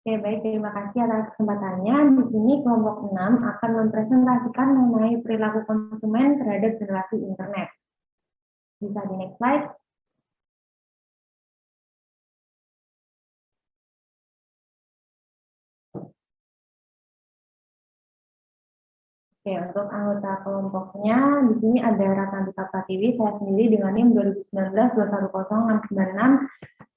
Oke, baik. Terima kasih atas kesempatannya. Di sini kelompok 6 akan mempresentasikan mengenai perilaku konsumen terhadap generasi internet. Bisa di next slide. Oke, untuk anggota kelompoknya, di sini ada Ratnabita Pratiwi, saya sendiri dengan NIM 2019-210696,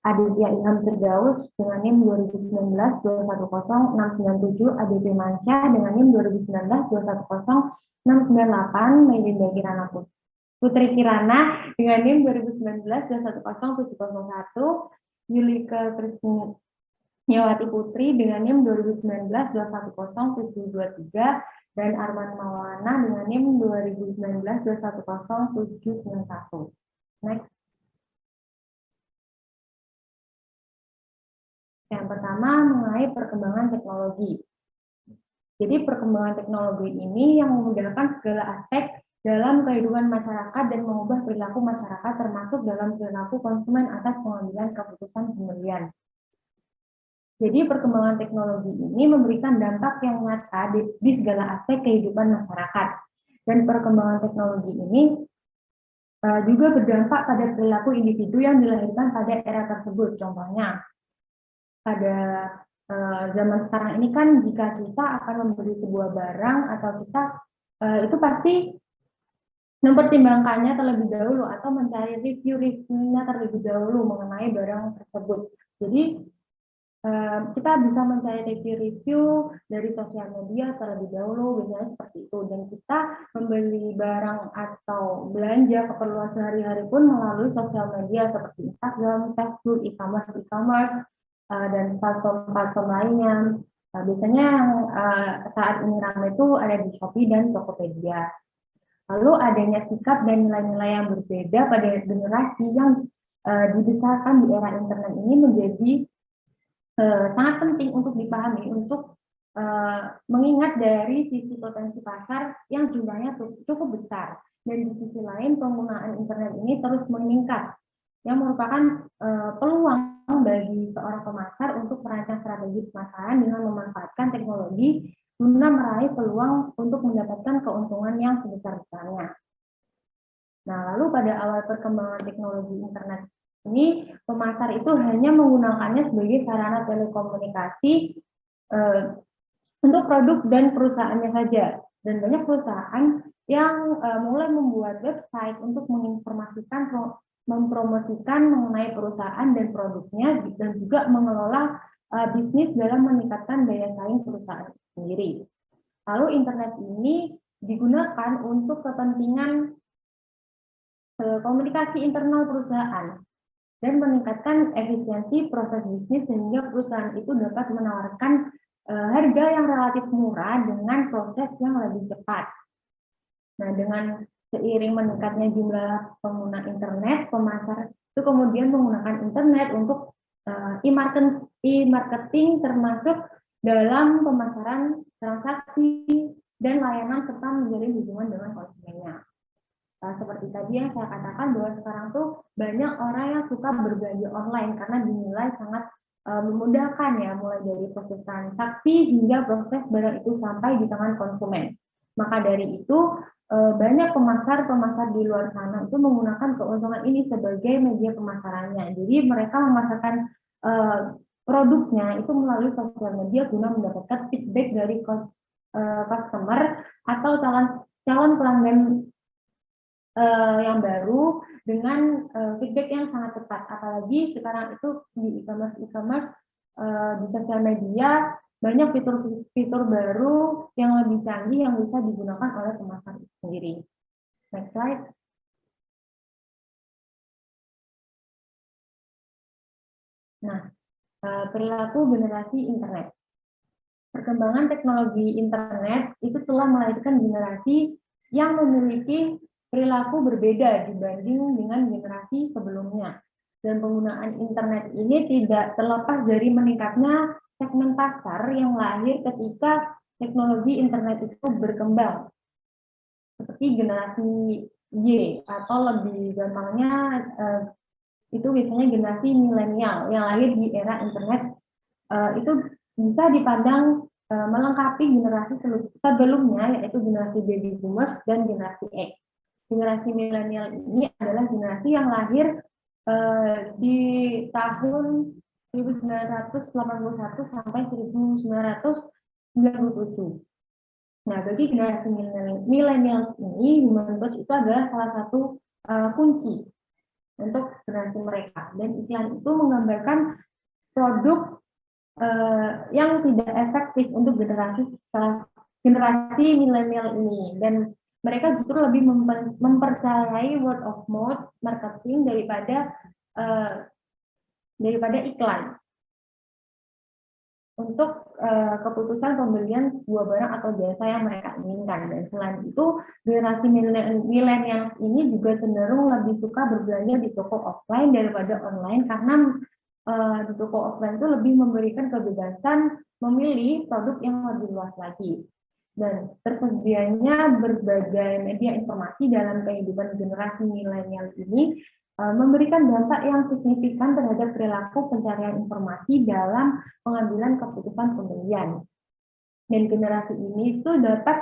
Aditya Ilham Firdaus dengan NIM 2019-210697, ADP Mansyah dengan NIM 2019-210698, Melinda Kirana Putri Kirana dengan NIM 2019-210701, Yulika Krisnawati Putri dengan NIM 2019-210723, dan Arman Maulana dengan NIM 2019-210791. Next. Yang pertama mengenai perkembangan teknologi. Jadi perkembangan teknologi ini yang memudahkan segala aspek dalam kehidupan masyarakat dan mengubah perilaku masyarakat termasuk dalam perilaku konsumen atas pengambilan keputusan pembelian. Jadi perkembangan teknologi ini memberikan dampak yang nyata di segala aspek kehidupan masyarakat. Dan perkembangan teknologi ini juga berdampak pada perilaku individu yang dilahirkan pada era tersebut. Contohnya, pada zaman sekarang ini kan jika kita akan membeli sebuah barang atau kita itu pasti mempertimbangkannya terlebih dahulu atau mencari review-reviewnya terlebih dahulu mengenai barang tersebut. Jadi kita bisa mencari review dari sosial media terlebih dahulu, biasanya seperti itu. Dan kita membeli barang atau belanja keperluan sehari-hari pun melalui sosial media seperti Instagram, Facebook, e-commerce, dan platform-platform lainnya. Biasanya yang saat ini ramai itu ada di Shopee dan Tokopedia. Lalu adanya sikap dan nilai-nilai yang berbeda pada generasi yang dibesarkan di era internet ini menjadi sangat penting untuk dipahami untuk mengingat dari sisi potensi pasar yang jumlahnya cukup besar, dan di sisi lain penggunaan internet ini terus meningkat yang merupakan peluang bagi seorang pemasar untuk merancang strategi pemasaran dengan memanfaatkan teknologi guna meraih peluang untuk mendapatkan keuntungan yang sebesar-besarnya. Nah, lalu pada awal perkembangan teknologi internet ini, pemasar itu hanya menggunakannya sebagai sarana telekomunikasi untuk produk dan perusahaannya saja. Dan banyak perusahaan yang mulai membuat website untuk menginformasikan, mempromosikan mengenai perusahaan dan produknya, dan juga mengelola bisnis dalam meningkatkan daya saing perusahaan sendiri. Lalu internet ini digunakan untuk kepentingan komunikasi internal perusahaan dan meningkatkan efisiensi proses bisnis sehingga perusahaan itu dapat menawarkan harga yang relatif murah dengan proses yang lebih cepat. Nah, dengan seiring meningkatnya jumlah pengguna internet, pemasar itu kemudian menggunakan internet untuk e-marketing termasuk dalam pemasaran transaksi dan layanan serta menjalin hubungan dengan konsumennya. Seperti tadi yang saya katakan bahwa sekarang tuh banyak orang yang suka berbelanja online karena dinilai sangat memudahkan ya, mulai dari proses transaksi hingga proses barang itu sampai di tangan konsumen. Maka dari itu banyak pemasar di luar sana itu menggunakan keuntungan ini sebagai media pemasarannya. Jadi mereka memasarkan produknya itu melalui sosial media guna mendapatkan feedback dari customer atau calon pelanggan yang baru dengan feedback yang sangat cepat. Apalagi sekarang itu di e-commerce di sosial media banyak fitur-fitur baru yang lebih canggih yang bisa digunakan oleh pemasar itu sendiri. Next slide. Nah, perilaku generasi internet. Perkembangan teknologi internet itu telah melahirkan generasi yang memiliki perilaku berbeda dibanding dengan generasi sebelumnya. Dan penggunaan internet ini tidak terlepas dari meningkatnya segmen pasar yang lahir ketika teknologi internet itu berkembang. Seperti generasi Y atau lebih gampangnya itu biasanya generasi milenial yang lahir di era internet. Itu bisa dipandang melengkapi generasi sebelumnya, yaitu generasi baby boomers dan generasi X. Generasi milenial ini adalah generasi yang lahir di tahun 1981 sampai 1997. Nah, bagi generasi milenial ini, human touch itu adalah salah satu kunci untuk generasi mereka. Dan iklan itu menggambarkan produk yang tidak efektif untuk generasi milenial ini, dan mereka justru lebih mempercayai word of mouth marketing daripada iklan untuk keputusan pembelian sebuah barang atau jasa yang mereka inginkan. Dan selain itu, generasi milenial ini juga cenderung lebih suka berbelanja di toko offline daripada online, karena di toko offline itu lebih memberikan kebebasan memilih produk yang lebih luas lagi. Dan tersedianya berbagai media informasi dalam kehidupan generasi milenial ini memberikan dampak yang signifikan terhadap perilaku pencarian informasi dalam pengambilan keputusan pembelian. Dan generasi ini itu dapat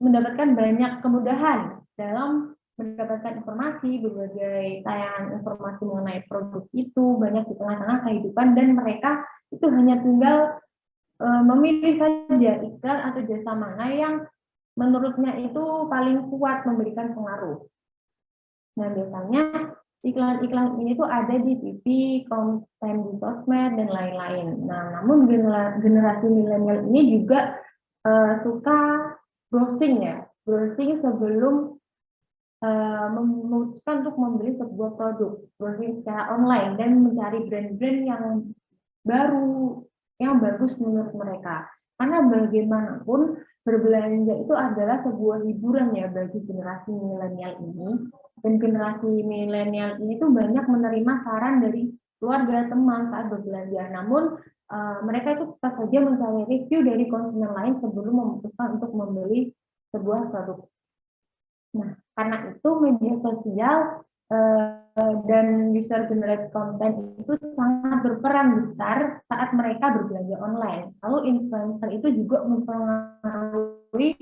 mendapatkan banyak kemudahan dalam mendapatkan informasi, berbagai tayangan informasi mengenai produk itu banyak di tengah-tengah kehidupan, dan mereka itu hanya tinggal memilih saja iklan atau jasa mana yang menurutnya itu paling kuat memberikan pengaruh. Nah, biasanya iklan-iklan ini tuh ada di TV, konten di sosmed, dan lain-lain. Nah, namun generasi milenial ini juga suka browsing ya, browsing sebelum memutuskan untuk membeli sebuah produk, browsing secara online dan mencari brand-brand yang baru, yang bagus menurut mereka. Karena bagaimanapun berbelanja itu adalah sebuah hiburan ya bagi generasi milenial ini, dan generasi milenial ini tuh banyak menerima saran dari keluarga, teman saat berbelanja. Namun mereka itu tetap saja mencari review dari konsumen lain sebelum memutuskan untuk membeli sebuah produk. Nah, karena itu media sosial dan user generated content itu sangat berperan besar saat mereka berbelanja online. Lalu influencer itu juga mempengaruhi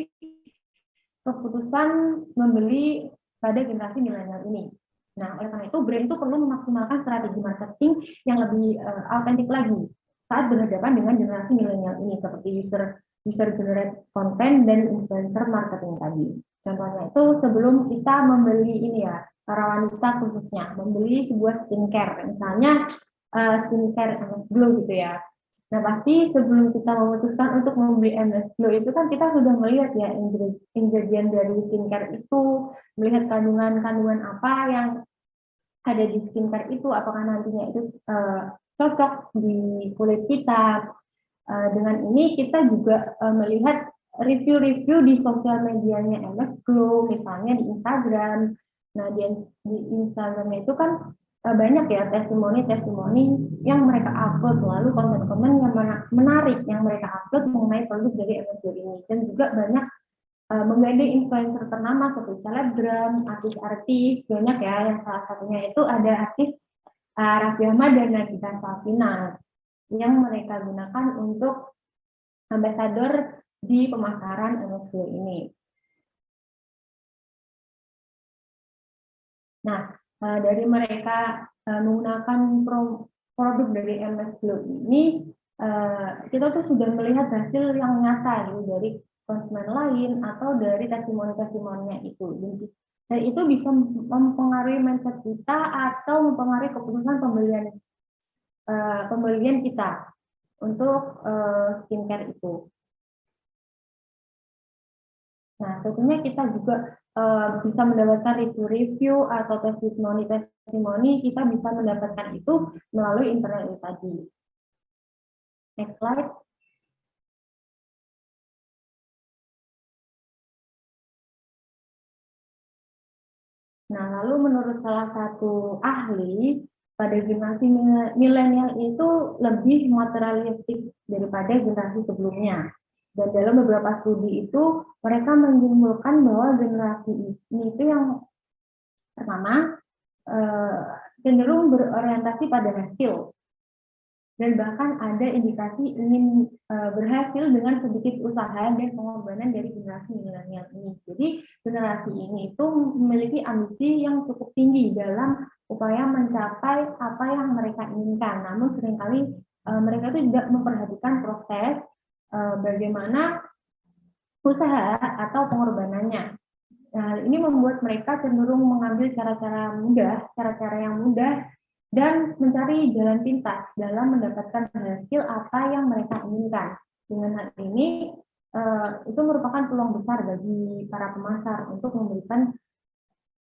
keputusan membeli pada generasi milenial ini. Nah, oleh karena itu brand itu perlu memaksimalkan strategi marketing yang lebih autentik lagi saat berhadapan dengan generasi milenial ini, seperti user generated content dan influencer marketing tadi. Contohnya itu sebelum kita membeli ini ya, para wanita khususnya membeli sebuah skincare, misalnya skincare MS Glow gitu ya. Nah, pasti sebelum kita memutuskan untuk membeli MS Glow itu kan kita sudah melihat ya ingredient dari skincare itu, melihat kandungan-kandungan apa yang ada di skincare itu, apakah nantinya itu cocok di kulit kita. Dengan ini kita juga melihat review-review di sosial medianya MS Glow, misalnya di Instagram. Nah, di Instagram itu kan banyak ya testimoni-testimoni yang mereka upload, lalu konten-konten yang menarik yang mereka upload mengenai produk dari MS Glow ini. Dan juga banyak menggandeng influencer ternama seperti selebgram, artis-artis, banyak ya, yang salah satunya itu ada artis Raffi Ahmad dan Nagita Slavina yang mereka gunakan untuk ambasador di pemasaran MS Glow ini. Nah, dari mereka menggunakan produk dari MS Glow ini, kita tuh sudah melihat hasil yang nyata gitu, dari konsumen lain atau dari testimoni-testimoninya itu. Dan itu bisa mempengaruhi mindset kita atau mempengaruhi keputusan pembelian kita untuk skincare itu. Nah, tentunya kita juga bisa mendapatkan review atau testimoni kita bisa mendapatkan itu melalui internet tadi. Next slide. Nah, lalu menurut salah satu ahli, pada generasi milenial itu lebih materialistik daripada generasi sebelumnya. Dan dalam beberapa studi itu, mereka menyimpulkan bahwa generasi ini itu yang pertama, cenderung berorientasi pada hasil. dan bahkan ada indikasi ingin berhasil dengan sedikit usaha dan pengorbanan dari generasi milenial ini. Jadi generasi ini itu memiliki ambisi yang cukup tinggi dalam upaya mencapai apa yang mereka inginkan. Namun seringkali mereka itu tidak memperhatikan proses bagaimana usaha atau pengorbanannya. Nah, ini membuat mereka cenderung mengambil cara-cara yang mudah dan mencari jalan pintas dalam mendapatkan hasil apa yang mereka inginkan. Dengan hal ini, itu merupakan peluang besar bagi para pemasar untuk memberikan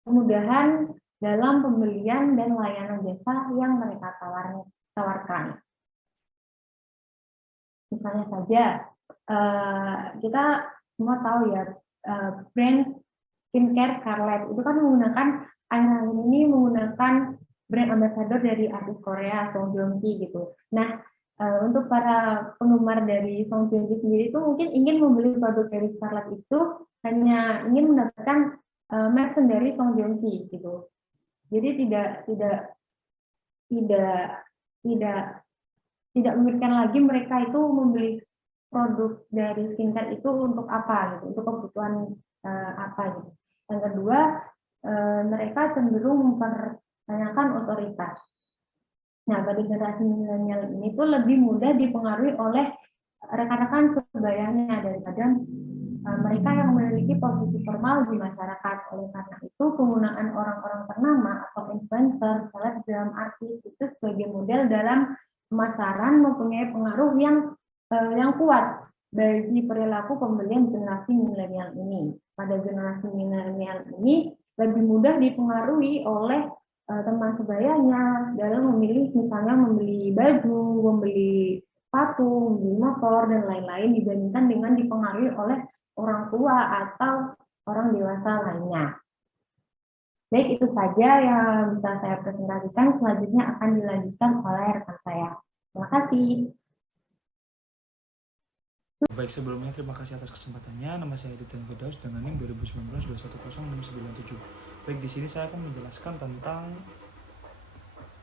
kemudahan dalam pembelian dan layanan jasa yang mereka tawarkan. Misalnya saja, kita semua tahu ya, brand skincare Scarlett itu kan menggunakan akhir-akhir ini menggunakan brand ambassador dari artis Korea Song Joong Ki gitu. Nah, untuk para penggemar dari Song Joong Ki sendiri itu mungkin ingin membeli produk dari Scarlett itu hanya ingin mendapatkan merchant dari Song Joong Ki gitu. Jadi tidak memikirkan lagi mereka itu membeli produk dari skincare itu untuk apa gitu, untuk kebutuhan apa gitu. Yang kedua, mereka cenderung mempertanyakan otoritas. Nah, bagi generasi milenial ini tuh lebih mudah dipengaruhi oleh rekan-rekan sebayanya daripada mereka yang memiliki posisi formal di masyarakat. Oleh karena itu, penggunaan orang-orang ternama atau influencer, selebgram, artis itu sebagai model dalam pemasaran mempunyai pengaruh yang kuat bagi perilaku pembelian generasi milenial ini. Pada generasi milenial ini lebih mudah dipengaruhi oleh teman sebayanya dalam memilih, misalnya membeli baju, membeli sepatu, membeli motor, dan lain-lain dibandingkan dengan dipengaruhi oleh orang tua atau orang dewasa lainnya. Baik, itu saja yang bisa saya presentasikan. Selanjutnya akan dilanjutkan oleh rekan saya. Terima kasih. Baik, sebelumnya terima kasih atas kesempatannya. Nama saya Aditya Firdaus dengan NIM 2019-210-697. Baik, di sini saya akan menjelaskan tentang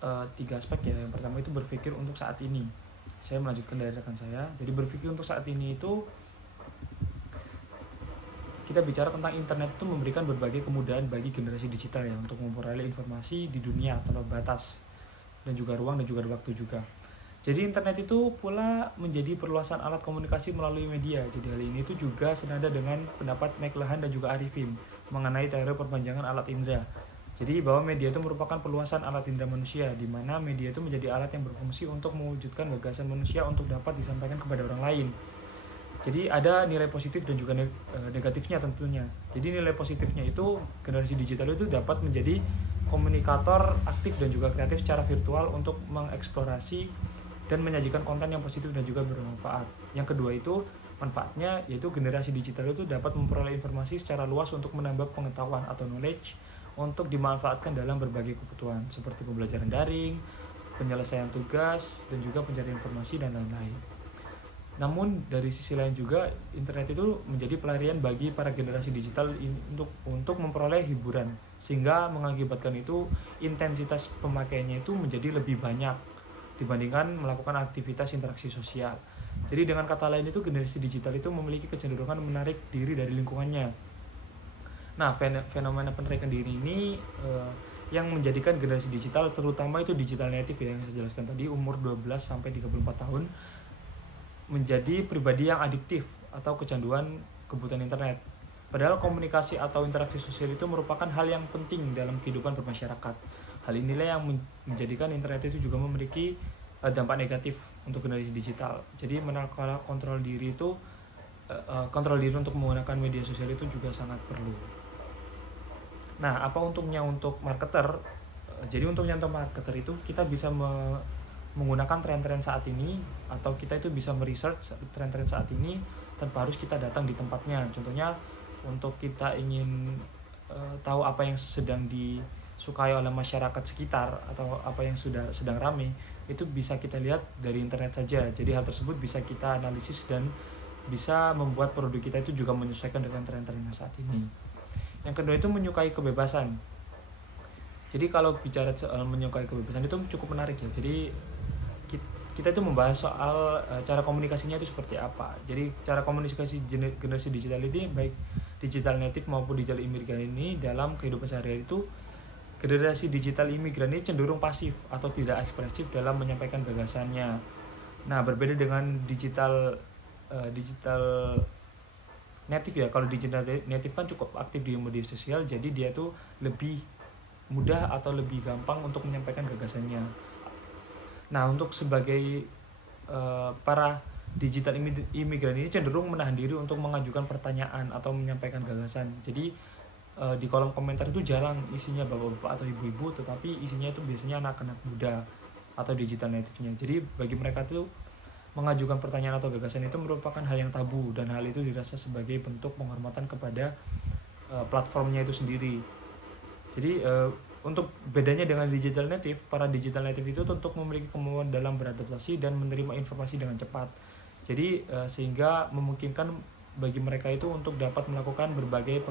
3 aspek ya. Yang pertama itu berpikir untuk saat ini. Saya melanjutkan dari rekan saya. Jadi berpikir untuk saat ini itu kita bicara tentang internet itu memberikan berbagai kemudahan bagi generasi digital ya untuk memperoleh informasi di dunia tanpa batas dan juga ruang dan juga waktu juga. Jadi internet itu pula menjadi perluasan alat komunikasi melalui media. Jadi hal ini itu juga senada dengan pendapat McLuhan dan juga Arifin mengenai teori perpanjangan alat indera. Jadi bahwa media itu merupakan perluasan alat indera manusia, di mana media itu menjadi alat yang berfungsi untuk mewujudkan gagasan manusia untuk dapat disampaikan kepada orang lain. Jadi ada nilai positif dan juga negatifnya tentunya. Jadi nilai positifnya itu generasi digital itu dapat menjadi komunikator aktif dan juga kreatif secara virtual untuk mengeksplorasi dan menyajikan konten yang positif dan juga bermanfaat. Yang kedua itu manfaatnya yaitu generasi digital itu dapat memperoleh informasi secara luas untuk menambah pengetahuan atau knowledge untuk dimanfaatkan dalam berbagai kebutuhan seperti pembelajaran daring, penyelesaian tugas, dan juga pencarian informasi dan lain-lain. Namun dari sisi lain juga internet itu menjadi pelarian bagi para generasi digital untuk memperoleh hiburan, sehingga mengakibatkan itu intensitas pemakaiannya itu menjadi lebih banyak dibandingkan melakukan aktivitas interaksi sosial. Jadi dengan kata lain itu generasi digital itu memiliki kecenderungan menarik diri dari lingkungannya. Nah, fenomena penarikan diri ini yang menjadikan generasi digital, terutama itu digital native ya, yang saya jelaskan tadi, umur 12 sampai 34 tahun menjadi pribadi yang adiktif atau kecanduan kebutuhan internet. Padahal komunikasi atau interaksi sosial itu merupakan hal yang penting dalam kehidupan bermasyarakat. Hal inilah yang menjadikan internet itu juga memiliki dampak negatif untuk generasi digital. Jadi kontrol diri untuk menggunakan media sosial itu juga sangat perlu. Nah, apa untungnya untuk marketer? Jadi untungnya untuk marketer itu kita bisa menggunakan tren-tren saat ini, atau kita itu bisa meresearch tren-tren saat ini tanpa harus kita datang di tempatnya. Contohnya untuk kita ingin tahu apa yang sedang disukai oleh masyarakat sekitar atau apa yang sedang ramai, itu bisa kita lihat dari internet saja. Jadi hal tersebut bisa kita analisis dan bisa membuat produk kita itu juga menyesuaikan dengan tren-tren saat ini. Yang kedua itu menyukai kebebasan. Jadi kalau bicara soal menyukai kebebasan itu cukup menarik ya. Jadi kita itu membahas soal cara komunikasinya itu seperti apa. Jadi cara komunikasi generasi digital ini, baik digital native maupun digital imigran ini, dalam kehidupan sehari-hari itu, generasi digital imigran ini cenderung pasif atau tidak ekspresif dalam menyampaikan gagasannya. Nah, berbeda dengan digital native ya. Kalau digital native kan cukup aktif di media sosial, jadi dia tuh lebih mudah atau lebih gampang untuk menyampaikan gagasannya. Nah, untuk sebagai para digital imigran ini cenderung menahan diri untuk mengajukan pertanyaan atau menyampaikan gagasan. Jadi di kolom komentar itu jarang isinya bapak-bapak atau ibu-ibu, tetapi isinya itu biasanya anak-anak muda atau digital native-nya. Jadi bagi mereka tuh mengajukan pertanyaan atau gagasan itu merupakan hal yang tabu, dan hal itu dirasa sebagai bentuk penghormatan kepada platformnya itu sendiri. Jadi untuk bedanya dengan digital native, para digital native itu tentu memiliki kemampuan dalam beradaptasi dan menerima informasi dengan cepat. Jadi sehingga memungkinkan bagi mereka itu untuk dapat melakukan berbagai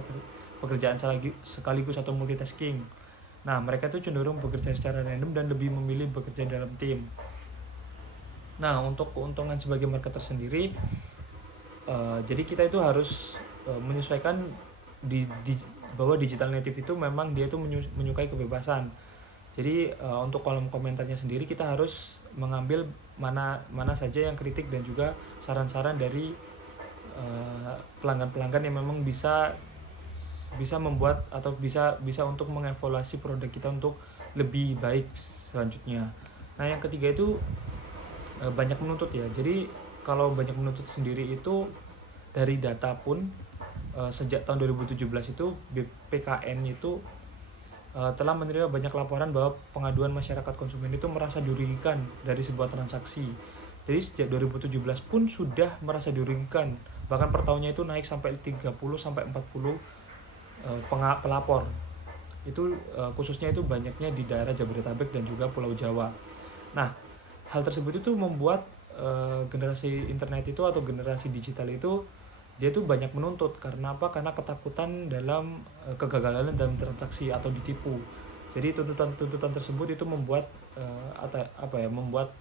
pekerjaan sekaligus atau multitasking. Nah, mereka itu cenderung bekerja secara random dan lebih memilih bekerja dalam tim. Nah, untuk keuntungan sebagai marketer sendiri, jadi kita itu harus menyesuaikan bahwa digital native itu memang dia itu menyukai kebebasan. Jadi untuk kolom komentarnya sendiri kita harus mengambil mana saja yang kritik dan juga saran-saran dari pelanggan-pelanggan yang memang bisa membuat atau bisa untuk mengevaluasi produk kita untuk lebih baik selanjutnya. Nah, yang ketiga itu banyak menuntut ya. Jadi kalau banyak menuntut sendiri itu, dari data pun sejak tahun 2017 itu BPKN itu telah menerima banyak laporan bahwa pengaduan masyarakat konsumen itu merasa dirugikan dari sebuah transaksi. Jadi sejak 2017 pun sudah merasa dirugikan, bahkan per tahunnya itu naik sampai 30 sampai 40 pelapor. Itu khususnya itu banyaknya di daerah Jabodetabek dan juga Pulau Jawa. Nah, hal tersebut itu membuat generasi internet itu atau generasi digital itu dia tuh banyak menuntut. Karena apa? Karena ketakutan dalam kegagalan dalam transaksi atau ditipu. Jadi tuntutan tersebut itu membuat membuat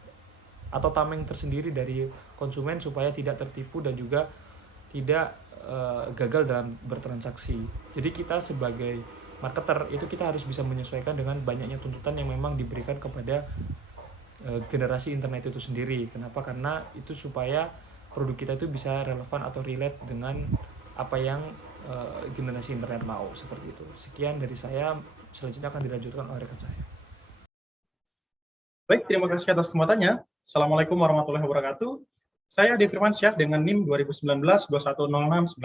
atau tameng tersendiri dari konsumen supaya tidak tertipu dan juga tidak gagal dalam bertransaksi. Jadi kita sebagai marketer itu kita harus bisa menyesuaikan dengan banyaknya tuntutan yang memang diberikan kepada generasi internet itu sendiri. Kenapa? Karena itu supaya produk kita itu bisa relevan atau relate dengan apa yang generasi internet mau, seperti itu. Sekian dari saya, selanjutnya akan dilanjutkan oleh rekan saya. Baik, terima kasih atas kesempatannya. Assalamualaikum warahmatullahi wabarakatuh. Saya Adi Firmansyah dengan NIM 2019-210698.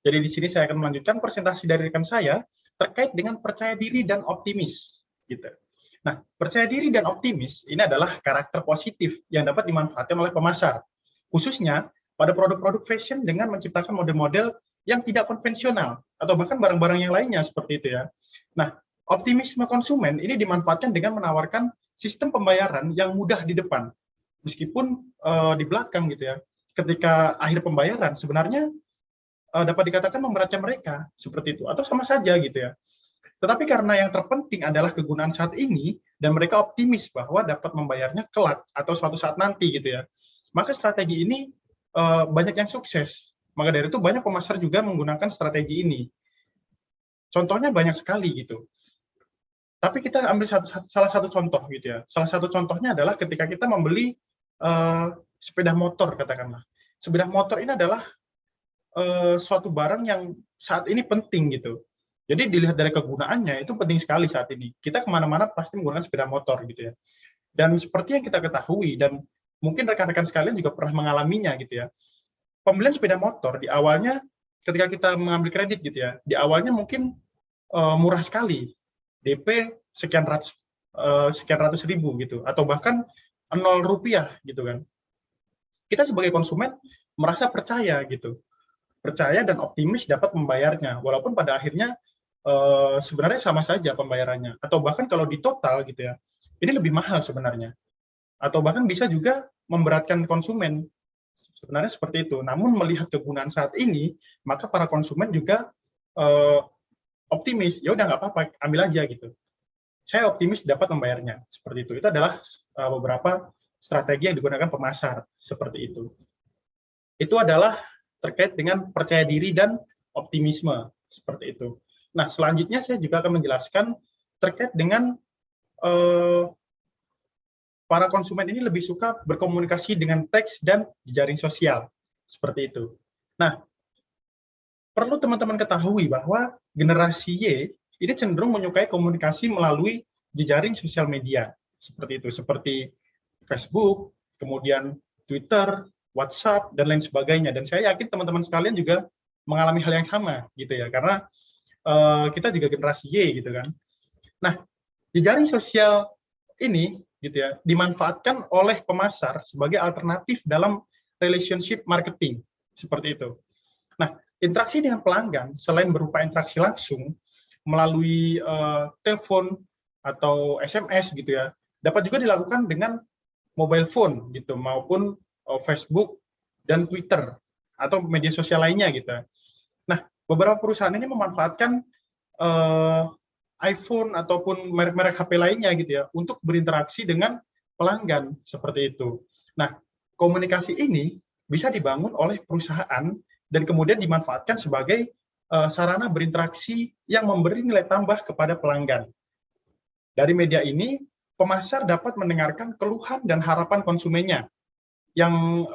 Jadi di sini saya akan melanjutkan presentasi dari rekan saya terkait dengan percaya diri dan optimis. Gitu. Nah, percaya diri dan optimis ini adalah karakter positif yang dapat dimanfaatkan oleh pemasar, khususnya pada produk-produk fashion dengan menciptakan model-model yang tidak konvensional atau bahkan barang-barang yang lainnya seperti itu ya. Nah, optimisme konsumen ini dimanfaatkan dengan menawarkan sistem pembayaran yang mudah di depan, meskipun di belakang gitu ya. Ketika akhir pembayaran sebenarnya dapat dikatakan memberatkan mereka seperti itu, atau sama saja gitu ya. Tetapi karena yang terpenting adalah kegunaan saat ini, dan mereka optimis bahwa dapat membayarnya kelak atau suatu saat nanti gitu ya, maka strategi ini banyak yang sukses. Maka dari itu banyak pemasar juga menggunakan strategi ini. Contohnya banyak sekali gitu. Tapi kita ambil salah satu contoh gitu ya. Salah satu contohnya adalah ketika kita membeli sepeda motor katakanlah. Sepeda motor ini adalah suatu barang yang saat ini penting gitu. Jadi dilihat dari kegunaannya itu penting sekali saat ini. Kita kemana-mana pasti menggunakan sepeda motor gitu ya. Dan seperti yang kita ketahui dan mungkin rekan-rekan sekalian juga pernah mengalaminya gitu ya. Pembelian sepeda motor di awalnya ketika kita mengambil kredit gitu ya, di awalnya mungkin murah sekali. DP sekian ratus ribu gitu, atau bahkan 0 rupiah gitu kan. Kita sebagai konsumen merasa percaya gitu. Percaya dan optimis dapat membayarnya, walaupun pada akhirnya sebenarnya sama saja pembayarannya, atau bahkan kalau di total gitu ya, ini lebih mahal sebenarnya, atau bahkan bisa juga memberatkan konsumen, sebenarnya seperti itu. Namun melihat kegunaan saat ini, maka para konsumen juga optimis, ya udah nggak apa-apa, ambil aja gitu. Saya optimis dapat membayarnya, seperti itu. Itu adalah beberapa strategi yang digunakan pemasar, seperti itu. Itu adalah terkait dengan percaya diri dan optimisme, seperti itu. Nah, selanjutnya saya juga akan menjelaskan terkait dengan para konsumen ini lebih suka berkomunikasi dengan teks dan jejaring sosial, seperti itu. Nah, perlu teman-teman ketahui bahwa generasi Y ini cenderung menyukai komunikasi melalui jejaring sosial media, seperti itu, seperti Facebook, kemudian Twitter, WhatsApp, dan lain sebagainya. Dan saya yakin teman-teman sekalian juga mengalami hal yang sama, gitu ya, karena kita juga generasi Y, gitu kan. Nah, jejaring sosial ini, gitu ya, dimanfaatkan oleh pemasar sebagai alternatif dalam relationship marketing, seperti itu. Nah, interaksi dengan pelanggan selain berupa interaksi langsung melalui telepon atau SMS, gitu ya, dapat juga dilakukan dengan mobile phone, gitu, maupun Facebook dan Twitter atau media sosial lainnya, gitu. Nah, beberapa perusahaan ini memanfaatkan iPhone ataupun merek-merek HP lainnya, gitu ya, untuk berinteraksi dengan pelanggan, seperti itu. Nah, komunikasi ini bisa dibangun oleh perusahaan dan kemudian dimanfaatkan sebagai sarana berinteraksi yang memberi nilai tambah kepada pelanggan. Dari media ini, pemasar dapat mendengarkan keluhan dan harapan konsumennya yang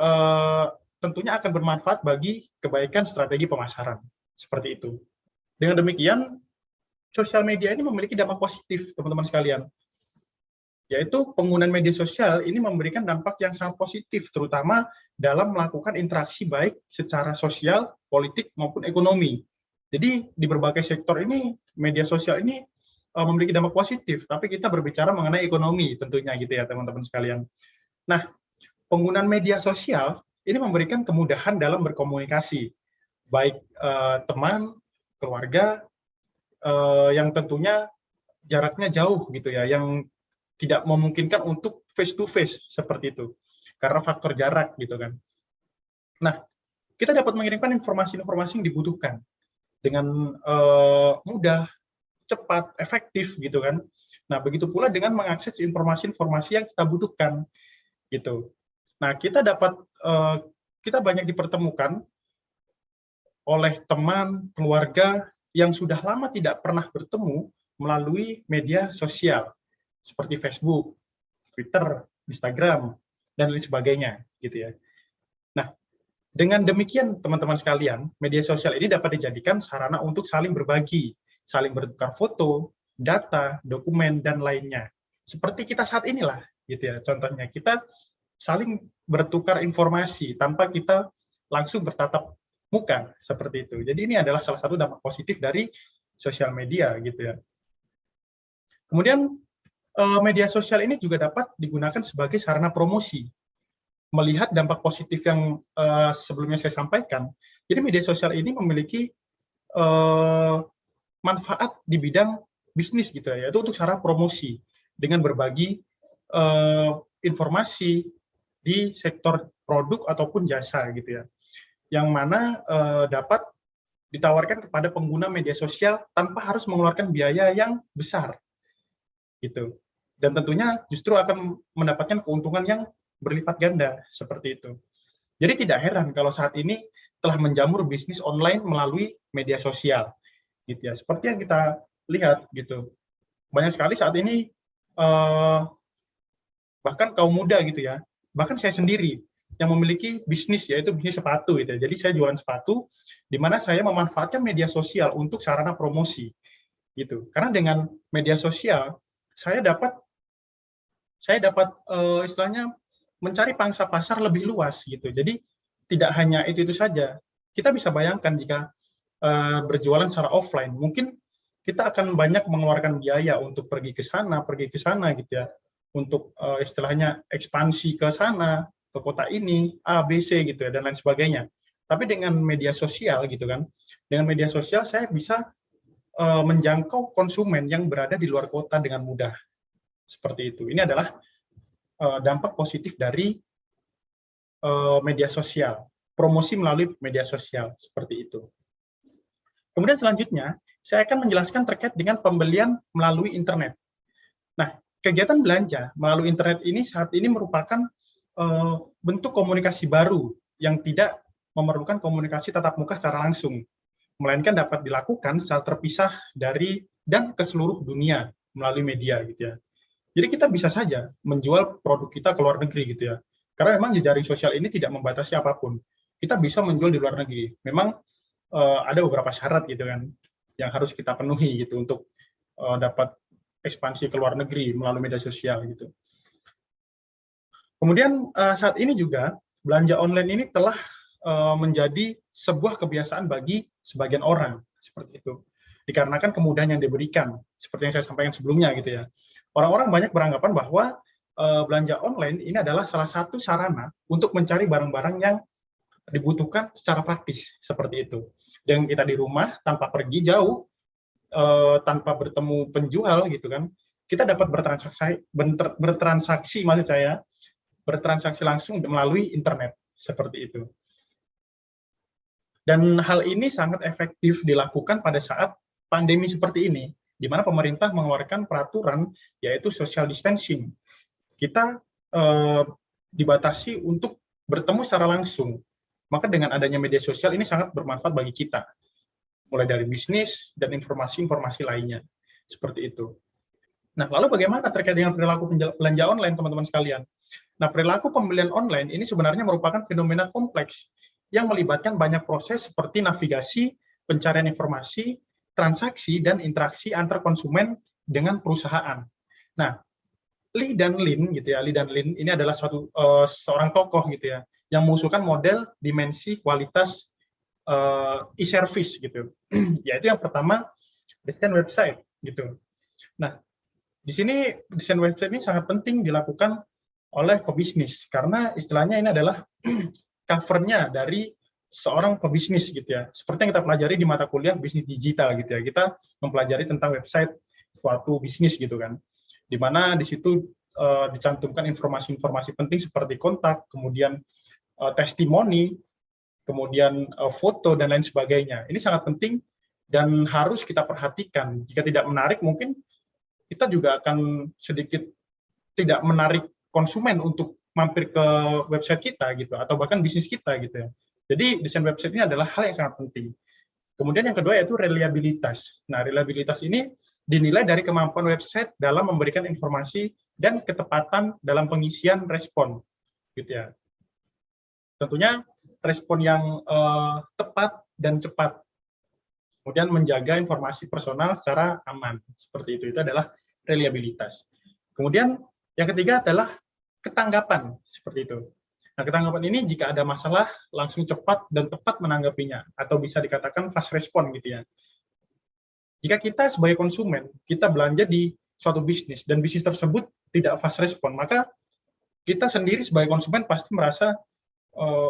tentunya akan bermanfaat bagi kebaikan strategi pemasaran, seperti itu. Dengan demikian, sosial media ini memiliki dampak positif, teman-teman sekalian. Yaitu penggunaan media sosial ini memberikan dampak yang sangat positif, terutama dalam melakukan interaksi baik secara sosial, politik, maupun ekonomi. Jadi, di berbagai sektor ini, media sosial ini memiliki dampak positif, tapi kita berbicara mengenai ekonomi tentunya, gitu ya, teman-teman sekalian. Nah, penggunaan media sosial ini memberikan kemudahan dalam berkomunikasi, baik teman, keluarga, yang tentunya jaraknya jauh, gitu ya, yang tidak memungkinkan untuk face to face seperti itu karena faktor jarak, gitu kan. Nah, kita dapat mengirimkan informasi-informasi yang dibutuhkan dengan mudah, cepat, efektif, gitu kan. Nah, begitu pula dengan mengakses informasi-informasi yang kita butuhkan, gitu. Nah, kita banyak dipertemukan oleh teman, keluarga yang sudah lama tidak pernah bertemu melalui media sosial seperti Facebook, Twitter, Instagram, dan lain sebagainya, gitu ya. Nah, dengan demikian teman-teman sekalian, media sosial ini dapat dijadikan sarana untuk saling berbagi, saling bertukar foto, data, dokumen, dan lainnya. Seperti kita saat inilah, gitu ya. Contohnya kita saling bertukar informasi tanpa kita langsung bertatap muka, seperti itu. Jadi ini adalah salah satu dampak positif dari sosial media, gitu ya. Kemudian media sosial ini juga dapat digunakan sebagai sarana promosi. Melihat dampak positif yang sebelumnya saya sampaikan, jadi media sosial ini memiliki manfaat di bidang bisnis, gitu ya, yaitu untuk sarana promosi dengan berbagi informasi di sektor produk ataupun jasa, gitu ya, yang mana dapat ditawarkan kepada pengguna media sosial tanpa harus mengeluarkan biaya yang besar, gitu. Dan tentunya justru akan mendapatkan keuntungan yang berlipat ganda, seperti itu. Jadi tidak heran kalau saat ini telah menjamur bisnis online melalui media sosial, gitu ya. Seperti yang kita lihat, gitu. Banyak sekali saat ini bahkan kaum muda, gitu ya. Bahkan saya sendiri yang memiliki bisnis, yaitu bisnis sepatu, gitu ya. Jadi saya jualan sepatu, di mana saya memanfaatkan media sosial untuk sarana promosi, gitu. Karena dengan media sosial saya dapat istilahnya mencari pangsa pasar lebih luas, gitu. Jadi tidak hanya itu saja. Kita bisa bayangkan jika berjualan secara offline, mungkin kita akan banyak mengeluarkan biaya untuk pergi ke sana, gitu ya, untuk istilahnya ekspansi ke sana, ke kota ini, A, B, C, gitu ya, dan lain sebagainya. Tapi dengan media sosial, gitu kan, dengan media sosial saya bisa menjangkau konsumen yang berada di luar kota dengan mudah, seperti itu. Ini adalah dampak positif dari media sosial, promosi melalui media sosial, seperti itu. Kemudian selanjutnya, saya akan menjelaskan terkait dengan pembelian melalui internet. Nah, kegiatan belanja melalui internet ini saat ini merupakan bentuk komunikasi baru yang tidak memerlukan komunikasi tatap muka secara langsung, melainkan dapat dilakukan secara terpisah dari dan ke seluruh dunia melalui media gitu ya. Jadi kita bisa saja menjual produk kita ke luar negeri gitu ya. Karena memang jejaring sosial ini tidak membatasi apapun. Kita bisa menjual di luar negeri. Memang ada beberapa syarat gitu kan yang harus kita penuhi gitu untuk dapat ekspansi ke luar negeri melalui media sosial gitu. Kemudian saat ini juga belanja online ini telah menjadi sebuah kebiasaan bagi sebagian orang seperti itu. Dikarenakan kemudahan yang diberikan, seperti yang saya sampaikan sebelumnya gitu ya. Orang-orang banyak beranggapan bahwa belanja online ini adalah salah satu sarana untuk mencari barang-barang yang dibutuhkan secara praktis seperti itu. Dan kita di rumah tanpa pergi jauh, tanpa bertemu penjual gitu kan, kita dapat bertransaksi maksud saya, bertransaksi langsung melalui internet seperti itu. Dan hal ini sangat efektif dilakukan pada saat pandemi seperti ini, di mana pemerintah mengeluarkan peraturan yaitu social distancing. Kita dibatasi untuk bertemu secara langsung. Maka dengan adanya media sosial ini sangat bermanfaat bagi kita, mulai dari bisnis dan informasi-informasi lainnya seperti itu. Nah, lalu bagaimana terkait dengan perilaku belanja online, teman-teman sekalian? Nah, perilaku pembelian online ini sebenarnya merupakan fenomena kompleks yang melibatkan banyak proses seperti navigasi, pencarian informasi, transaksi, dan interaksi antar konsumen dengan perusahaan. Nah, Lee dan Lin gitu ya, Lee dan Lin ini adalah seorang tokoh gitu ya, yang mengusulkan model dimensi kualitas e-service gitu. Yaitu yang pertama, desain website gitu. Nah, di sini desain website ini sangat penting dilakukan oleh pebisnis karena istilahnya ini adalah covernya dari seorang pebisnis gitu ya. Seperti yang kita pelajari di mata kuliah bisnis digital gitu ya. Kita mempelajari tentang website suatu bisnis gitu kan. Di mana di situ dicantumkan informasi-informasi penting seperti kontak, kemudian testimoni, kemudian foto dan lain sebagainya. Ini sangat penting dan harus kita perhatikan. Jika tidak menarik mungkin kita juga akan sedikit tidak menarik konsumen untuk mampir ke website kita gitu atau bahkan bisnis kita gitu ya. Jadi desain website ini adalah hal yang sangat penting. Kemudian yang kedua yaitu reliabilitas. Nah, reliabilitas ini dinilai dari kemampuan website dalam memberikan informasi dan ketepatan dalam pengisian respon gitu ya. Tentunya respon yang tepat dan cepat. Kemudian menjaga informasi personal secara aman. Seperti itu adalah reliabilitas. Kemudian yang ketiga adalah ketanggapan, seperti itu. Nah, ketanggapan ini jika ada masalah langsung cepat dan tepat menanggapinya, atau bisa dikatakan fast respon gitu ya. Jika kita sebagai konsumen, kita belanja di suatu bisnis, dan bisnis tersebut tidak fast respon, maka kita sendiri sebagai konsumen pasti merasa,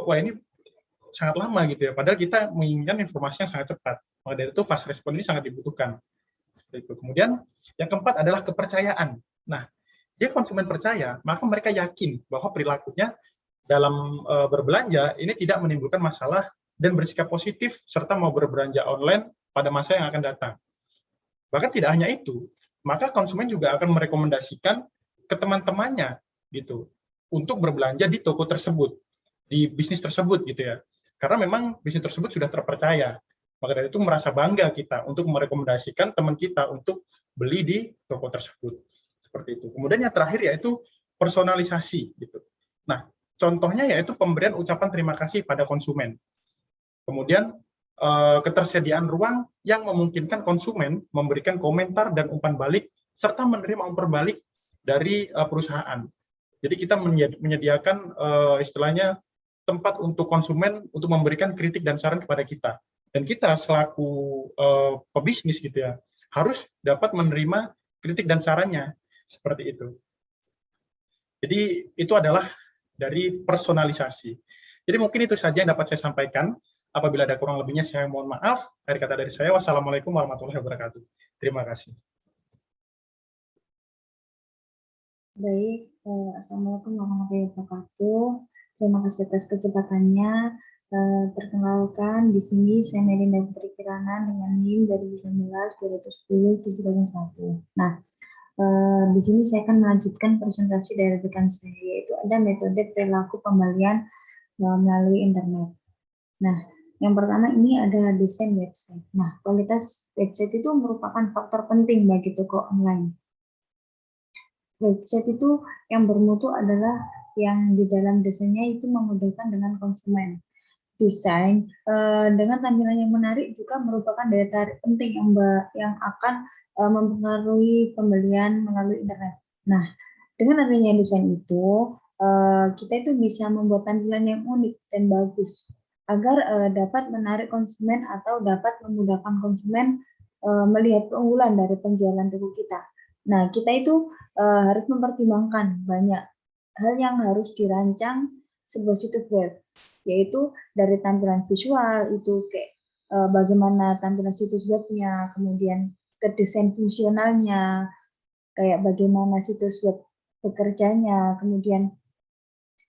wah ini sangat lama gitu ya, padahal kita menginginkan informasi yang sangat cepat. Maka dari itu fast respon ini sangat dibutuhkan. Kemudian yang keempat adalah kepercayaan. Nah, jika konsumen percaya, maka mereka yakin bahwa perilakunya dalam berbelanja ini tidak menimbulkan masalah dan bersikap positif serta mau berbelanja online pada masa yang akan datang. Bahkan tidak hanya itu, maka konsumen juga akan merekomendasikan ke teman-temannya gitu untuk berbelanja di toko tersebut, di bisnis tersebut gitu ya. Karena memang bisnis tersebut sudah terpercaya. Maka dari itu merasa bangga kita untuk merekomendasikan teman kita untuk beli di toko tersebut. Seperti itu. Kemudian yang terakhir yaitu personalisasi gitu. Nah, contohnya yaitu pemberian ucapan terima kasih pada konsumen. Kemudian ketersediaan ruang yang memungkinkan konsumen memberikan komentar dan umpan balik serta menerima umpan balik dari perusahaan. Jadi kita menyediakan istilahnya tempat untuk konsumen untuk memberikan kritik dan saran kepada kita. Dan kita selaku pebisnis gitu ya, harus dapat menerima kritik dan sarannya. Seperti itu. Jadi itu adalah dari personalisasi. Jadi mungkin itu saja yang dapat saya sampaikan. Apabila ada kurang lebihnya saya mohon maaf. Akhir kata dari saya, wassalamualaikum warahmatullahi wabarakatuh. Terima kasih. Baik, Assalamualaikum warahmatullahi wabarakatuh. Terima kasih atas kesempatannya. Perkenalkan, di sini saya Melinda Putri Kirana dengan NIM 2019 2010 701. Nah, Di sini saya akan melanjutkan presentasi dari rekan saya, yaitu ada metode perilaku pembelian melalui internet. Nah, yang pertama ini adalah desain website. Nah, kualitas website itu merupakan faktor penting bagi toko online. Website itu yang bermutu adalah yang di dalam desainnya itu memudahkan dengan konsumen. Desain dengan tampilan yang menarik juga merupakan daya tarik penting yang akan mempengaruhi pembelian melalui internet. Nah, dengan adanya desain itu, kita itu bisa membuat tampilan yang unik dan bagus agar dapat menarik konsumen atau dapat memudahkan konsumen melihat keunggulan dari penjualan toko kita. Nah, kita itu harus mempertimbangkan banyak hal yang harus dirancang sebuah situs web, yaitu dari tampilan visual itu kayak bagaimana tampilan situs webnya, kemudian ke desain fungsionalnya, kayak bagaimana situs web bekerjanya. Kemudian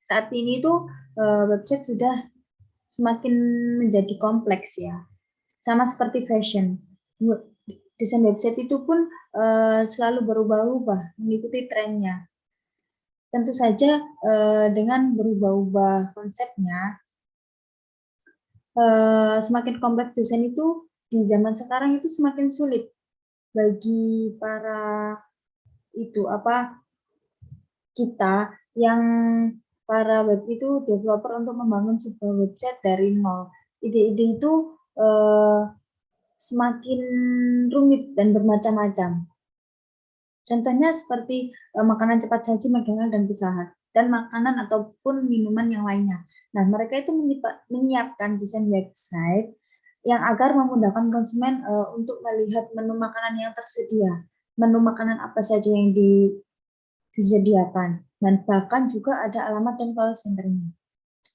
saat ini tuh website sudah semakin menjadi kompleks ya, sama seperti fashion. Desain website itu pun selalu berubah-ubah mengikuti trennya. Tentu saja dengan berubah-ubah konsepnya, semakin kompleks desain itu di zaman sekarang itu semakin sulit bagi para kita yang para web itu developer untuk membangun sebuah website dari nol. Ide-ide itu semakin rumit dan bermacam-macam. Contohnya seperti makanan cepat saji McDonald dan Pizza Hut, dan makanan ataupun minuman yang lainnya. Nah, mereka itu menyiapkan desain website yang agar memudahkan konsumen untuk melihat menu makanan yang tersedia, menu makanan apa saja yang disediakan, dan bahkan juga ada alamat dan call center-nya.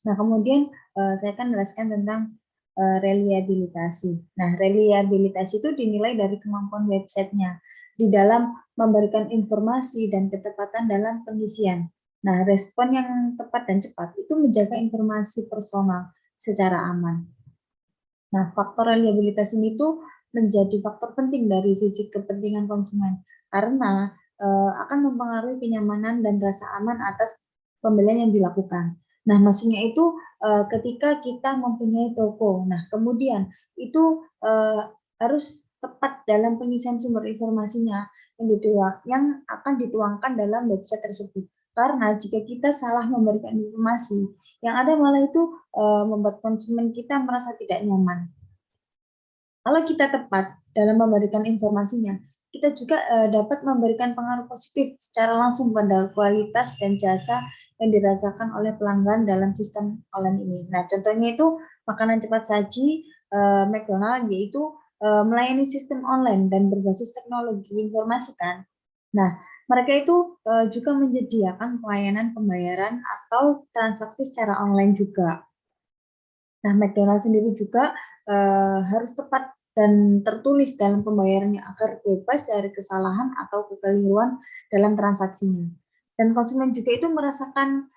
Nah, kemudian saya akan menjelaskan tentang reliabilitasi. Nah, reliabilitasi itu dinilai dari kemampuan websitenya di dalam memberikan informasi dan ketepatan dalam pengisian. Nah, respon yang tepat dan cepat itu menjaga informasi personal secara aman. Nah, faktor reliabilitas ini tuh menjadi faktor penting dari sisi kepentingan konsumen karena akan mempengaruhi kenyamanan dan rasa aman atas pembelian yang dilakukan. Nah, maksudnya itu ketika kita mempunyai toko, nah kemudian itu harus tepat dalam pengisian sumber informasinya yang akan dituangkan dalam website tersebut. Karena jika kita salah memberikan informasi, yang ada malah itu membuat konsumen kita merasa tidak nyaman. Kalau kita tepat dalam memberikan informasinya, kita juga dapat memberikan pengaruh positif secara langsung pada kualitas dan jasa yang dirasakan oleh pelanggan dalam sistem online ini. Nah, contohnya itu makanan cepat saji McDonald, yaitu melayani sistem online dan berbasis teknologi informasi kan. Nah, mereka itu juga menyediakan pelayanan pembayaran atau transaksi secara online juga. Nah, McDonald sendiri juga harus tepat dan tertulis dalam pembayarannya agar bebas dari kesalahan atau kekeliruan dalam transaksinya. Dan konsumen juga itu merasakan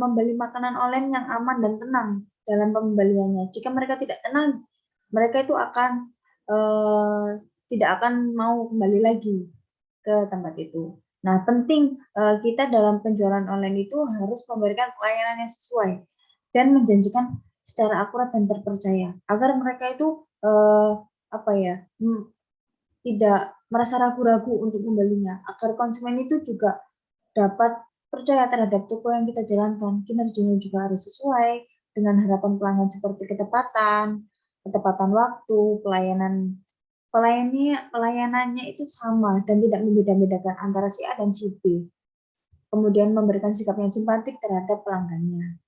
membeli makanan online yang aman dan tenang dalam pembeliannya. Jika mereka tidak tenang, mereka itu akan tidak akan mau kembali lagi ke tempat itu. Nah, penting kita dalam penjualan online itu harus memberikan pelayanan yang sesuai dan menjanjikan secara akurat dan terpercaya agar mereka itu tidak merasa ragu-ragu untuk membelinya, agar konsumen itu juga dapat percaya terhadap toko yang kita jalankan. Kinerjanya juga harus sesuai dengan harapan pelanggan seperti ketepatan waktu, pelayanannya itu sama dan tidak membeda-bedakan antara si A dan si B. Kemudian memberikan sikap yang simpatik terhadap pelanggannya.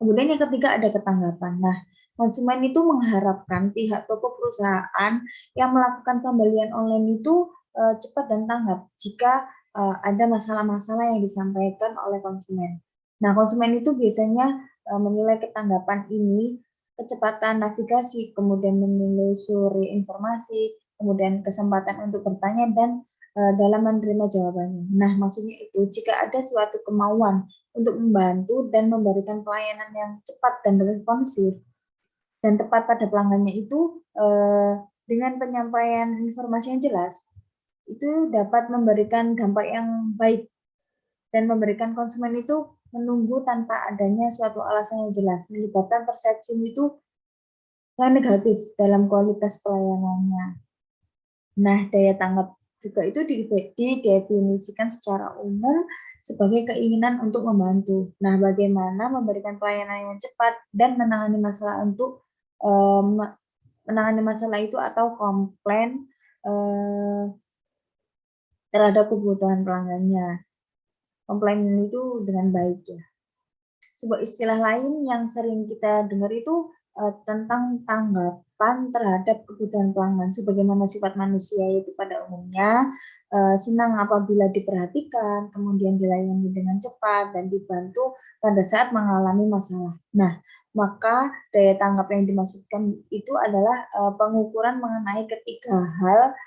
Kemudian yang ketiga ada ketanggapan. Nah, konsumen itu mengharapkan pihak toko perusahaan yang melakukan pembelian online itu cepat dan tanggap jika ada masalah-masalah yang disampaikan oleh konsumen. Nah, konsumen itu biasanya menilai ketanggapan ini, kecepatan navigasi, kemudian menelusuri informasi, kemudian kesempatan untuk bertanya dan dalam menerima jawabannya. Nah, maksudnya itu jika ada suatu kemauan untuk membantu dan memberikan pelayanan yang cepat dan responsif dan tepat pada pelanggannya itu dengan penyampaian informasi yang jelas, itu dapat memberikan dampak yang baik dan memberikan konsumen itu menunggu tanpa adanya suatu alasan yang jelas, menyebabkan persepsi itu yang negatif dalam kualitas pelayanannya. Nah, daya tanggap juga itu didefinisikan secara umum sebagai keinginan untuk membantu. Nah, bagaimana memberikan pelayanan yang cepat dan menangani masalah menangani masalah itu atau komplain terhadap kebutuhan pelanggannya. Komplain itu dengan baik ya. Sebuah istilah lain yang sering kita dengar itu tentang tanggapan terhadap kebutuhan pelanggan. Sebagaimana sifat manusia itu pada umumnya, senang apabila diperhatikan, kemudian dilayani dengan cepat, dan dibantu pada saat mengalami masalah. Nah, maka daya tanggap yang dimaksudkan itu adalah pengukuran mengenai ketiga hal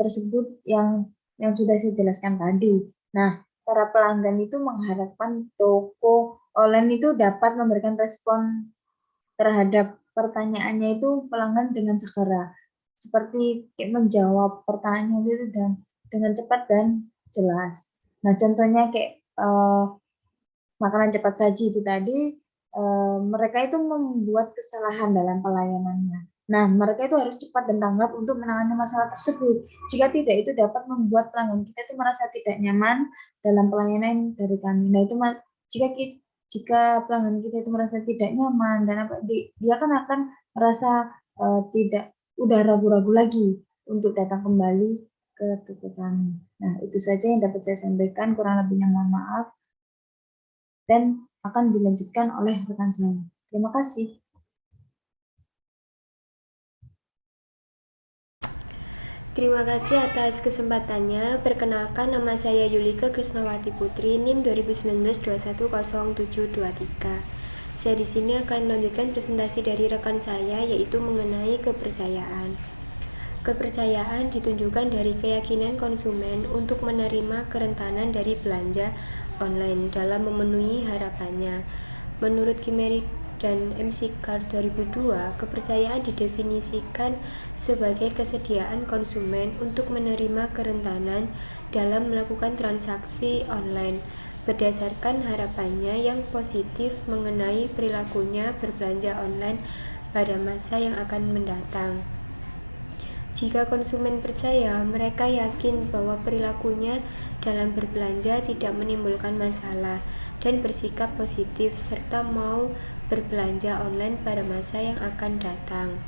tersebut yang sudah saya jelaskan tadi. Nah, para pelanggan itu mengharapkan toko online itu dapat memberikan respon terhadap pertanyaannya itu pelanggan dengan segera, seperti menjawab pertanyaan itu dengan cepat dan jelas. Nah, contohnya kayak makanan cepat saji itu tadi, mereka itu membuat kesalahan dalam pelayanannya. Nah, mereka itu harus cepat dan tanggap untuk menangani masalah tersebut. Jika tidak, itu dapat membuat pelanggan kita itu merasa tidak nyaman dalam pelayanan dari kami. Nah, itu jika pelanggan kita itu merasa tidak nyaman dan dia kan akan merasa tidak udah ragu-ragu lagi untuk datang kembali ke toko kami. Nah, itu saja yang dapat saya sampaikan, kurang lebihnya mohon maaf, dan akan dilanjutkan oleh rekan saya. Terima kasih. Terima kasih atas kesempatannya. Perkenalkan, nama saya Yulika Krisnawati Putri, NIM 2019-210723. Saya di sini akan melanjutkan presentasi dari rekan saya, yaitu mengenai kepercayaan. Kepercayaan ditunjukkan dari keyakinan konsumen untuk menerima kerentanan dari belanja online dalam memenuhi harapannya. Menurut Kimerik dan McCarthy 2002, kepercayaan didefinisikan sebagai kesediaan konsumen untuk menerima kerentanan dalam melakukan transaksi online berdasarkan harapannya yang positif mengenai perilakunya berbelanja online pada masa yang akan mendatang. Jika konsumen percaya, mereka yakin bahwa perilakunya dalam berbelanja tidak menimbulkan masalah dan bersikap positif serta mau berbelanja online pada masa yang akan datang.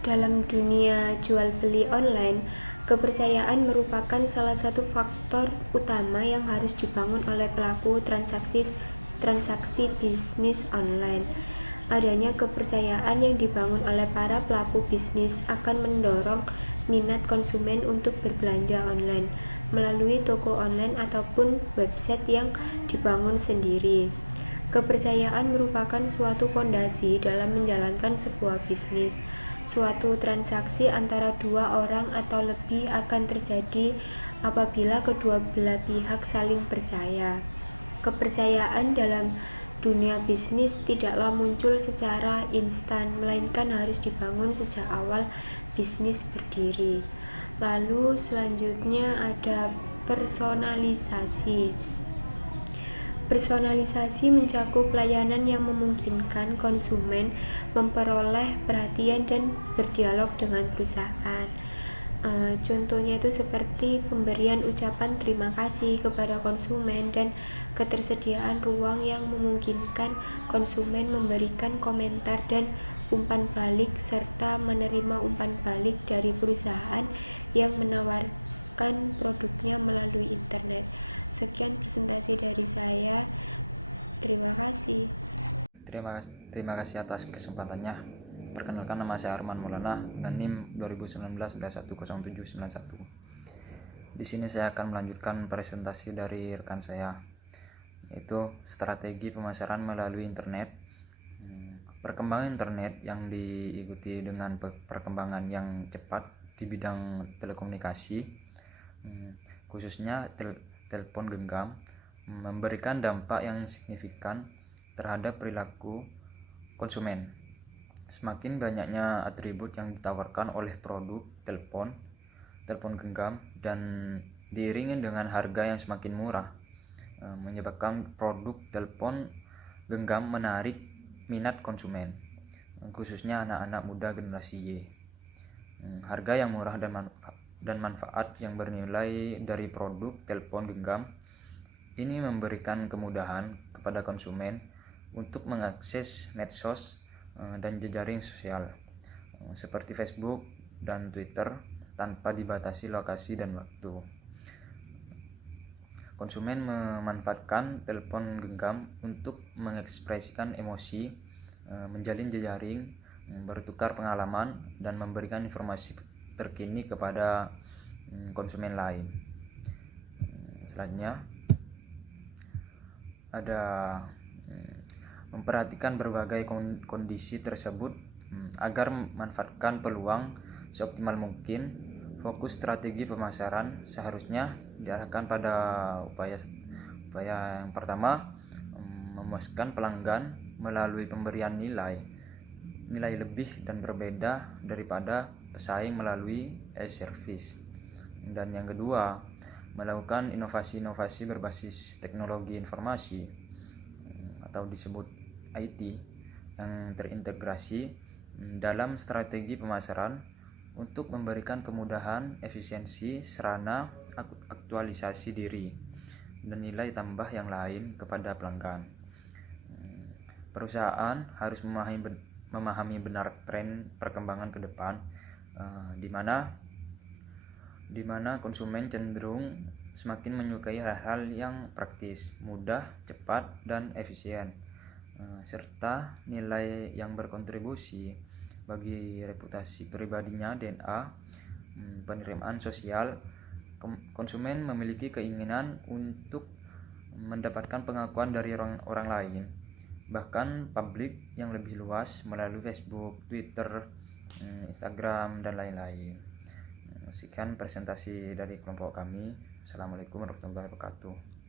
Dalam dunia jual beli online, kepercayaan merupakan salah satu faktor utama yang harus dibangun oleh pelaku transaksi bisnis online. Adanya kepercayaan yang dibangun oleh para pelaku bisnis akan mendorong minat konsumen untuk berbelanja online melalui toko online ataupun website yang dibangun sendiri. Kepercayaan merupakan suatu fondasi dalam menjalankan sebuah bisnis. Suatu transaksi antara dua orang atau lebih akan terjadi apabila kedua belah pihak saling percaya. Kepercayaan dalam dunia bisnis tidaklah muncul secara instan, melainkan harus dibangun sejak awal bisnis berdiri. Lalu selanjutnya ada personalisasi. Personalisasi mencakup layanan yang memungkinkan konsumen memperoleh perhatian dan berdialog dengan perusahaan. Contohnya itu seperti pemberian ucapan terima kasih kepada konsumen dan ketersediaan ruang yang memungkinkan konsumen memberikan komentar dan umpan balik serta menerima umpan balik dari perusahaan yang menawarkan produknya melalui internet. Sekian presentasi dari saya. Terima kasih. Terima kasih atas kesempatannya. Perkenalkan, nama saya Arman Maulana dengan NIM 2019-210791. Di sini saya akan melanjutkan presentasi dari rekan saya, yaitu strategi pemasaran melalui internet. Perkembangan internet yang diikuti dengan perkembangan yang cepat di bidang telekomunikasi, khususnya telepon genggam, memberikan dampak yang signifikan terhadap perilaku konsumen. Semakin banyaknya atribut yang ditawarkan oleh produk telepon genggam dan diiringi dengan harga yang semakin murah, menyebabkan produk telepon genggam menarik minat konsumen, khususnya anak-anak muda generasi Y. Harga yang murah dan manfaat yang bernilai dari produk telepon genggam ini memberikan kemudahan kepada konsumen untuk mengakses medsos dan jejaring sosial seperti Facebook dan Twitter tanpa dibatasi lokasi dan waktu. Konsumen memanfaatkan telepon genggam untuk mengekspresikan emosi, menjalin jejaring, bertukar pengalaman, dan memberikan informasi terkini kepada konsumen lain. Selanjutnya ada memperhatikan berbagai kondisi tersebut agar memanfaatkan peluang seoptimal mungkin. Fokus strategi pemasaran seharusnya diarahkan pada upaya yang pertama, memuaskan pelanggan melalui pemberian nilai lebih dan berbeda daripada pesaing melalui e-service. Dan yang kedua, melakukan inovasi-inovasi berbasis teknologi informasi atau disebut IT yang terintegrasi dalam strategi pemasaran untuk memberikan kemudahan, efisiensi, sarana, aktualisasi diri, dan nilai tambah yang lain kepada pelanggan. Perusahaan harus memahami benar tren perkembangan ke depan, di mana konsumen cenderung semakin menyukai hal-hal yang praktis, mudah, cepat, dan efisien, serta nilai yang berkontribusi bagi reputasi pribadinya, DNA, penerimaan sosial. Konsumen memiliki keinginan untuk mendapatkan pengakuan dari orang lain, bahkan publik yang lebih luas melalui Facebook, Twitter, Instagram, dan lain-lain. Sekian presentasi dari kelompok kami. Assalamualaikum warahmatullahi wabarakatuh.